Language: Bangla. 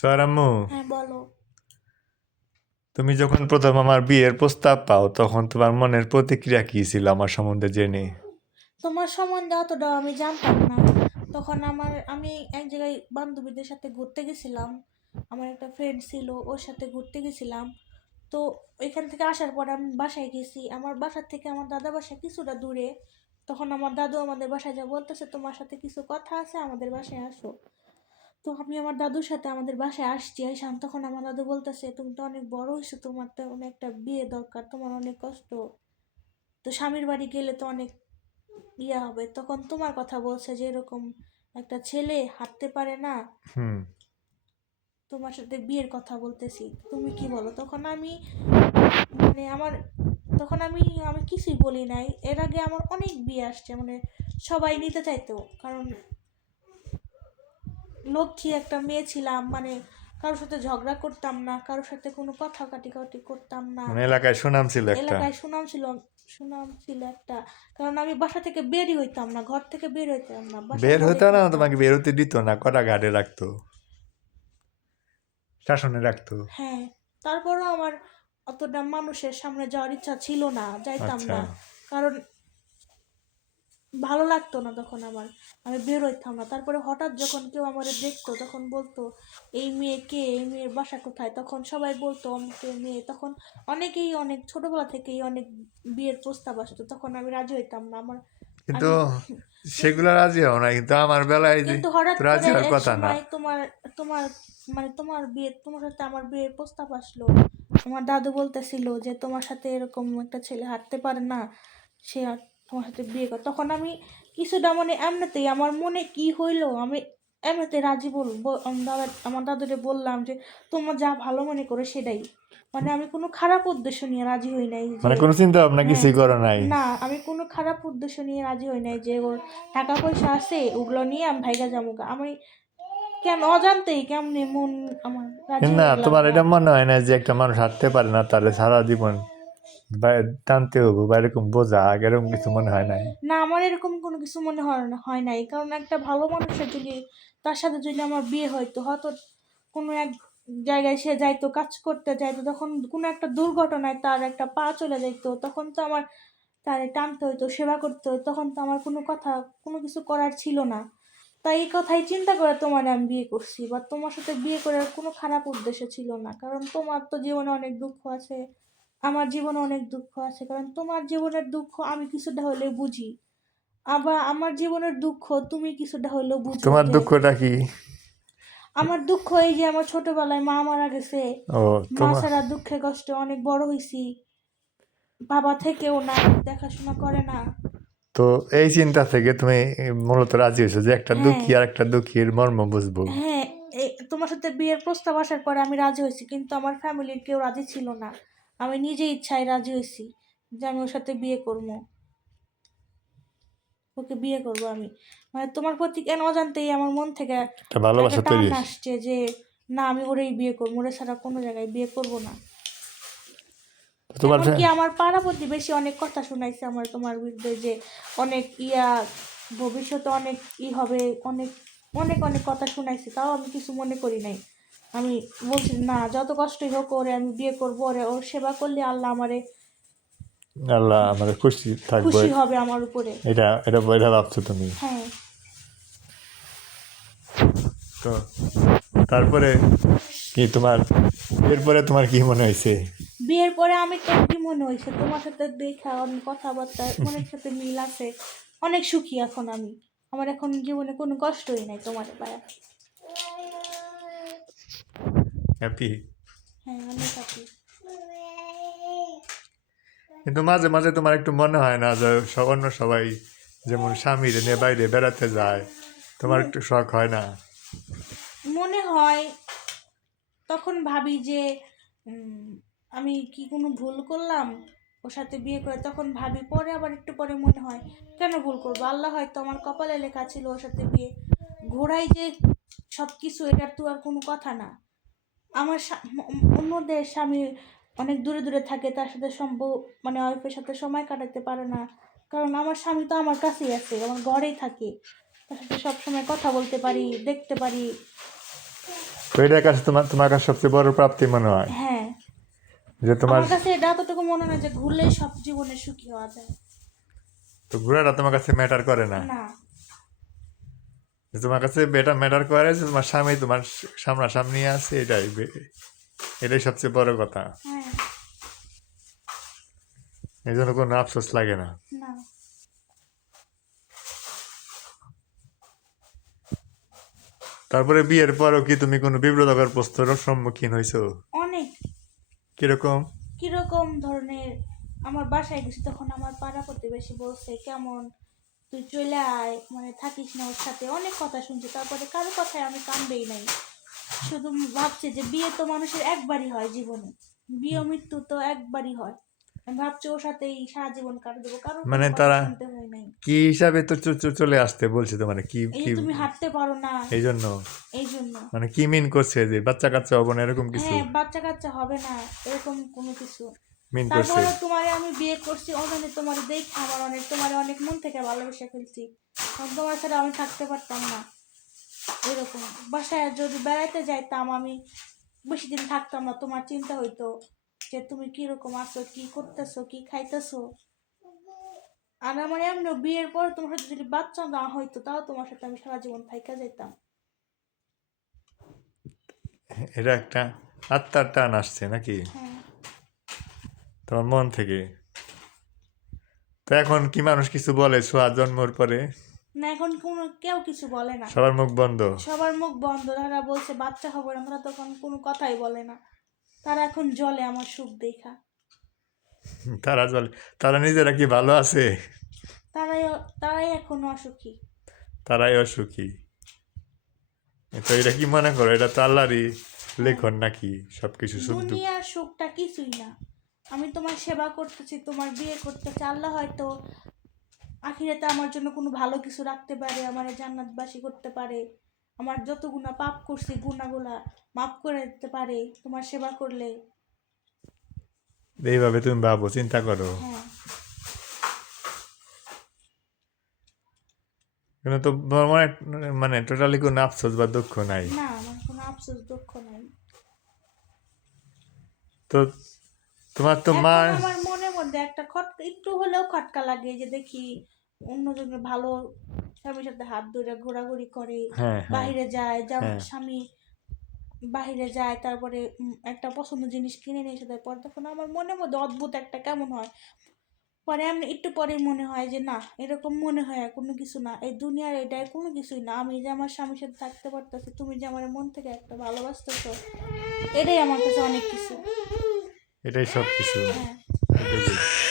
সোহার আম্মু হ্যাঁ বলো। তুমি যখন প্রথম আমার বিয়ের প্রস্তাব পাও তখন তোমার মনের প্রতিক্রিয়া কি ছিল আমার সম্বন্ধে জেনে? তোমার সম্বন্ধে অতটাও আমি জানতাম না। তখন আমার আমি এক জায়গায় বান্ধবীদের সাথে ঘুরতে গেছিলাম। আমার একটা ফ্রেন্ড ছিল ওর সাথে ঘুরতে গেছিলাম। তো ওইখান থেকে আসার পর আমি বাসায় গেছি। আমার বাসার থেকে আমার দাদা বাসা কিছুটা দূরে। তখন আমার দাদু আমাদের বাসায় যা বলতেছে তোমার সাথে কিছু কথা আছে আমাদের বাসায় আসো। তো আমি আমার দাদুর সাথে আমাদের বাসায় আসছি আইসাম তখন আমার দাদু বলতেছে তুমি তো অনেক বড় হয়েছো তোমার তো অনেক একটা বিয়ে দরকার তোমার অনেক কষ্ট। তো স্বামীর বাড়ি গেলে তো অনেক ইয়া হবে। তখন তোমার কথা বলছে যে এরকম একটা ছেলে হাঁটতে পারে না। তোমার সাথে বিয়ের কথা বলতেছি তুমি কি বলো? তখন আমি মানে আমার তখন আমি আমি কিছুই বলি নাই। এর আগে আমার অনেক বিয়ে আসছে মানে সবাই নিতে চাইতো কারণ লক্ষ্মী একটা মেয়ে ছিলাম মানে কারোর সাথে ঝগড়া করতাম না কারোর সাথে কোনো কথা কাটি করতাম না। মানে এলাকায় সুনাম ছিল একটা। এলাকায় সুনাম ছিল সুনাম ছিল একটা। কারণ আমি বাসা থেকে বেরই হইতাম না ঘর থেকে বের হইতাম না বের হতো না তোমাকে বের হতে দিত না কটা গাড়ি রাখতো? শাসনে রাখতো? হ্যাঁ তারপরও আমার অতটা মানুষের সামনে যাওয়ার ইচ্ছা ছিল না যাইতাম আচ্ছা। না। কারণ ভালো লাগতো না তখন আমার। আমি বেরোইতাম না। তারপরে হঠাৎ যখন কেউ আমার দেখতো তখন বলতো এই মেয়ে কে? এই মেয়ের বাসা কোথায়? তখন সবাই বলতো অমুকের মেয়ে। তখন অনেকেই অনেক ছোটবেলা থেকেই অনেক বিয়ের প্রস্তাব আসতো। তখন আমি রাজি হইতাম না। আমার কিন্তু সেগুলো রাজি হও না। কিন্তু আমার বেলায় কিন্তু হঠাৎ রাজি হওয়ার কথা না। তোমার তোমার মানে তোমার বিয়ে তোমার সাথে আমার বিয়ের প্রস্তাব আসলো। আমার দাদু বলতেছিল যে তোমার সাথে এরকম একটা ছেলে হাঁটতে পারে না। সে আর তোমার সাথে বিয়ে কর। তখন আমি কিছুটা মানে এমনিতেই আমার মনে কি হইল আমি এমনিতে রাজি বলব দাদা আমার দাদুরে বললাম যে তোমার যা ভালো মনে করে সেটাই। মানে আমি কোনো খারাপ উদ্দেশ্য নিয়ে রাজি হই নাই মানে কোনো চিন্তা ভাবনা হ্যাঁ। কিছুই করো নাই? না আমি কোনো খারাপ উদ্দেশ্য নিয়ে রাজি হই নাই যে ওর টাকা পয়সা আছে ওগুলো নিয়ে আমি ভাইগা যাব আমি কেন অজান্তেই কেমনে মন আমার না তোমার এটা মনে হয় না যে একটা মানুষ হাঁটতে পারে না তাহলে সারা জীবন টানতে হব, বা এরকম বোঝা, এরকম কিছু মনে হয় নাই? না, আমার এরকম কোনো কিছু মনে হয় নাই। কারণ একটা ভালো মানুষের যদি, তার সাথে যদি আমার বিয়ে হয়তো হয়তো কোনো এক জায়গায় সে যাইতো, কাজ করতে যাইতো, তখন কোনো একটা দুর্ঘটনায় তার একটা পা চলে যাইতো, তখন তো আমার তারে টানতে হইতো, সেবা করতে হইতো, তখন তো আমার কোনো কথা, কোনো কিছু করার ছিল না। তাই এই কথাই চিন্তা করে তোমার আমি বিয়ে করছি, বা তোমার সাথে বিয়ে করার কোনো খারাপ উদ্দেশ্য ছিল না, কারণ তোমার তো জীবনে অনেক দুঃখ আছে। আমার জীবনে অনেক দুঃখ আছে কারণ তোমার জীবনের দুঃখ আমি কিছুটা হলেও বুঝি। আবার আমার জীবনের দুঃখ তুমি কিছুটা হলেও বুঝো তোমার দুঃখটা কি? আমার দুঃখ এই যে আমার ছোটবেলায় মা মারা গেছে। মা ছাড়া দুঃখে কষ্টে অনেক বড় হয়েছি বাবা থেকেও না দেখাশোনা করে না। তো এই চিন্তা থেকে তুমি মূলত রাজি হয়েছো যে একটা হ্যাঁ। দুঃখী আর একটা দুঃখীর মর্ম বুঝব। হ্যাঁ তোমার সাথে বিয়ের প্রস্তাব আসার পরে আমি রাজি হয়েছি কিন্তু আমার ফ্যামিলির কেউ রাজি ছিল না। আমি নিজে ইচ্ছায় রাজি হয়েছি যে আমি ওর সাথে বিয়ে করব। ওকে বিয়ে করব আমি। মানে তোমার প্রতি কেন অজান্তেই আমার মন থেকে একটা ভালোবাসা তৈরি আসছে যে না আমি ওরেই বিয়ে করব ওরে ছাড়া কোনো জায়গায় বিয়ে করব না। তোমার এমনকি আমার পাড়া প্রতিবেশী অনেক কথা শোনাইছে আমার তোমার বিরুদ্ধে যে অনেক ইয়া ভবিষ্যতে অনেক ই হবে অনেক অনেক অনেক কথা শোনাইছে তাও আমি কিছু মনে করি নাই। আমি বলছি না যত কষ্টই হোক ওরে আমি বিয়ে করব ওরে ওর সেবা করলে আল্লাহ আমারে আল্লাহ আমাদের খুশি থাকবে। খুশি হবে আমার উপরে। এটা এটা এটা ভাবছ তুমি? হ্যাঁ। তো তারপরে কি তোমার এরপরে তোমার কি মনে হয়েছে? বিয়ের পরে আমি তো কি মনে হয়েছে? তোমার সাথে দেখা অনেক কথাবার্তা অনেক সাথে মিল আছে অনেক সুখী এখন আমি। আমার এখন জীবনে কোনো কষ্টই নাই তোমার পায়া হ্যাপি হ্যাঁ অনেক। কিন্তু মাঝে মাঝে তোমার একটু মনে হয় না যে অন্য সবাই যেমন স্বামীর নিয়ে বাইরে বেড়াতে যায় তোমার একটু শখ হয় না? মনে হয় তখন ভাবি যে আমি কি কোনো ভুল করলাম? ওর সাথে বিয়ে করে তখন ভাবি পরে আবার একটু পরে মনে হয় কেন ভুল করব? আল্লাহ হয়তো আমার কপালে লেখা ছিল ওর সাথে বিয়ে। ঘোড়াই যে সব কিছু এটার তো আর কোনো কথা না। আমার অন্যদের স্বামী অনেক দূরে দূরে থাকে তার সাথে সম্ভব মানে ওয়াইফের সাথে সময় কাটাতে পারে না। কারণ আমার স্বামী তো আমার কাছেই আছে আমার ঘরেই থাকে। তার সাথে সবসময় কথা বলতে পারি দেখতে পারি। তো এটার কাছে তোমার তোমার কাছে সবচেয়ে বড় প্রাপ্তি মনে হয়? হ্যাঁ। যে তোমার আমার কাছে এটা এতটুকু মনে হয় যে ঘুরলেই সব জীবনে সুখী হওয়া যায়। তো ঘোরাটা তোমার কাছে ম্যাটার করে না? না। যে তোমার কাছে এটা ম্যাটার করে যে তোমার স্বামী তোমার সামনাসামনি আছে এটাই এটাই সবচেয়ে বড় কথা। হ্যাঁ। এই জন্য কোনো আফসোস লাগে না। তারপরে বিয়ের পরও কি তুমি কোনো বিব্রতকর প্রশ্নের সম্মুখীন হয়েছো অনেক। কীরকম? কীরকম ধরনের? আমার বাসায় গেছি তখন আমার পাড়া প্রতিবেশী বলছে কেমন? তুই চলে আয় মানে থাকিস না ওর সাথে। অনেক কথা শুনছি তারপরে কারও কথায় আমি কান দেই নাই। শুধু ভাবছি যে বিয়ে তো মানুষের একবারই হয় জীবনে। বিয়ে মৃত্যু তো একবারই হয়। ভাবছি ওর সাথেই সারা জীবন কাটে দেবো কারও মানে তারা- কি হিসাবে তো চলে আসতে বলছে তো মানে কি এই কি তুমি হাঁটতে পারো না। এই জন্য? এই জন্য। মানে কি মিন করছে যে বাচ্চা কাচ্চা হব না এরকম কিছু? হ্যাঁ বাচ্চা কাচ্চা হবে না এরকম কোনো কিছু। মিন করছে তোমারে আমি বিয়ে করছি ওখানে তোমার দেখে আমার অনেক তোমার অনেক মন থেকে ভালোবেসে ফেলছি। তোমার ছাড়া আমি থাকতে পারতাম না। এরকম। বাসায় যদি যাইতাম আমি বেশি দিন থাকতাম না তোমার চিন্তা হইতো যে তুমি কীরকম আছো কি করতেছো কি খাইতেছো? আর আমার এমনি বিয়ের পর তোমার সাথে যদি বাচ্চা না হইতো তাও তোমার সাথে আমি সারা জীবন থাইকা যেতাম এটা একটা আত্মার টান আসছে নাকি? হ্যাঁ। তোমার মন থেকে। তো এখন কি মানুষ কিছু বলে সোয়া জন্মর পরে? না এখন কোনো কেউ কিছু বলে না। সবার মুখ বন্ধ। সবার মুখ বন্ধ। তারা বলছে বাচ্চা হবে তারা তখন কোনো কথাই বলে না। তারা এখন জলে আমার সুখ দেখা। তারা চলে তারা নিজেরা কি ভালো আছে? তারাই তারাই এখন অসুখী। তারাই অসুখী। তো এটা কি মনে করো? এটা তো আল্লাহরই লেখন নাকি? সবকিছু শুদ্ধ দুনিয়ার সুখটা কিছুই না। আমি তোমার সেবা করতেছি তোমার বিয়ে করতেছি আল্লাহ হয়তো আখিরাতে আমার জন্য কোনো ভালো কিছু রাখতে পারে আমার জান্নাতবাসী করতে পারে। আমার যত গুণা পাপ করছি গুণাগুলা মাফ করে দিতে পারে তোমার সেবা করলে। এইভাবে তুমি ভাবো চিন্তা করো। হ্যাঁ। কিন্তু তো মনে মানে টোটালি কোনো আফসোস বা দুঃখ নাই? না আমার কোনো আফসোস দুঃখ নাই। তো তোমার তো এখন মা আমার মনের মধ্যে একটা খটকা একটু হলেও খটকা লাগে যে দেখি অন্যজনের ভালো স্বামীর সাথে হাত ধরে ঘোরাঘুরি করে হ্যাঁ হ্যাঁ। বাইরে যায় যেমন হ্যাঁ। স্বামী বাইরে যায় তারপরে একটা পছন্দ জিনিস কিনে নিয়ে এসে দেয় পরে তখন আমার মনের মধ্যে অদ্ভুত একটা কেমন হয়। পরে আমি একটু পরে মনে হয় যে না এরকম মনে হয় কোনো কিছু না। এই দুনিয়ার এটাই কোনো কিছুই না। আমি যে আমার স্বামীর সাথে থাকতে পারতেছি তুমি যে আমার মন থেকে একটা ভালোবাসতেছো এটাই আমার কাছে অনেক কিছু। এটাই সব কিছু হ্যাঁ।